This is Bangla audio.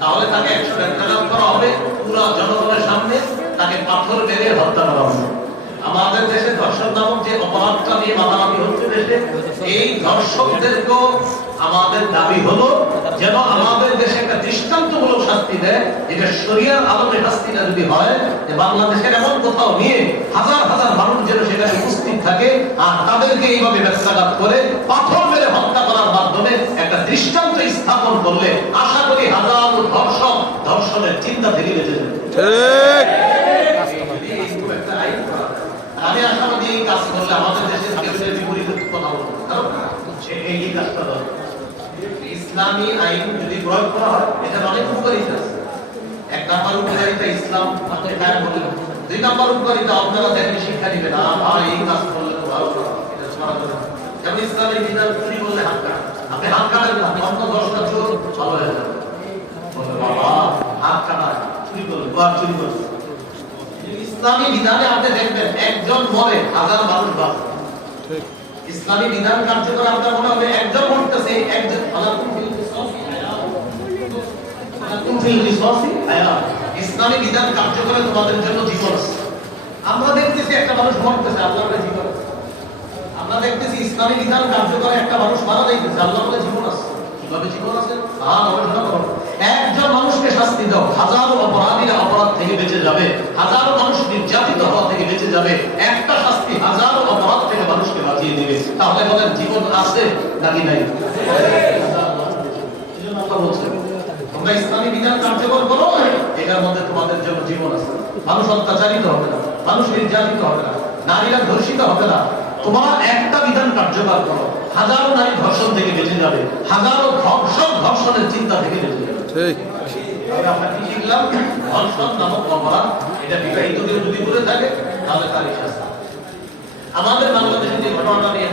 তাহলে তাকে একশো ব্যক্তাঘাত করা হবে পুরো জনগণের সামনে তাকে পাথর মেরে হত্যা করা হবে। আমাদের দেশে ধর্ষণ নামক যে অপরাধটা নিয়ে মাতামাতি হচ্ছে দেশে, এই ধর্ষকদেরকেও আমাদের দাবি হলো যেন আমাদের দেশে একটা দৃষ্টান্তমূলক শাস্তি দেয় এটা শরিয়ার আলোকে শাস্তিটা যদি হয়, যে বাংলাদেশের এমন কোথাও নিয়ে হাজার হাজার মানুষ যেন সেখানে উপস্থিত থাকে আর তাদেরকে এইভাবে ব্যবসাঘাত করে পাথর মেরে হত্যা করার মাধ্যমে একটা দৃষ্টান্ত স্থাপন করলে আশা করি হাজার ধর্ষক ধর্ষণের চিন্তা থেকে বেঁচে যাবে। আমি আশাবাদী এই কাজ করলে আমাদের দেশের বিপরীতে কথা বলবে। এই কাজটা দরকার। ইসলামী আইন যদি প্রয়োগ করা হয় এটার অনেক উপকারিতা আছে। এক নাম্বার উপকারিতা ইসলাম আপনি কায়েম দুই নাম্বার উপকারিতা আপনারা দেখে শিক্ষা দিবেন না ভাই এই কাজ করলে তো ভালো এটা করা যাবে যেমন ইসলামের বিধান চুরি করলে হাত কাট। আপনি হাত কাটেন না অন্য দশটা চোর ভালো হয়ে যাবে বলে, বাবা হাত কাটা চুরি ইসলামী বিধানে আপনি দেখবেন একজন মরে হাজার মানুষ বাঁচে ইসলামী বিধান কার্যকর আপনার মনে হবে একজন মরতেছে একজন। ইসলামী বিধান কার্যকরে তোমাদের জন্য জীবন আমরা দেখতেছি একটা মানুষ মরতেছে আল্লাহ জীবন আছে। আমরা দেখতেছি ইসলামী বিধান কার্যকরে একটা মানুষ মারা যাইতেছে আল্লাহ বলে জীবন আছে কীভাবে জীবন আছে হ্যাঁ করো একজন মানুষকে শাস্তি দাও হাজারো অপরাধীরা অপরাধ থেকে বেঁচে যাবে হাজারো মানুষ নির্যাতিত হওয়া থেকে বেঁচে যাবে। একটা শাস্তি হাজারো অপরাধ থেকে মানুষকে বাঁচিয়ে দিবে। তাহলে বলেন, জীবন আছে নাকি নাই? তোমরা ইসলামী বিধান কার্যকর করো এটার মধ্যে তোমাদের জীবন আছে। মানুষ অত্যাচারিত হবে না, মানুষ নির্যাতিত হবে না, নারীরা ধর্ষিত হবে না। তোমার একটা বিধান কার্যকর করো, হাজারো নারী ধর্ষণ থেকে বেঁচে যাবে, হাজারো ধর্ষণ ধর্ষণের চিন্তা থেকে বেঁচে যাবে। আমরা কি শিখলাম? নামক এটা থাকে আমাদের বাংলাদেশের যে ঘটনাটা নিয়ে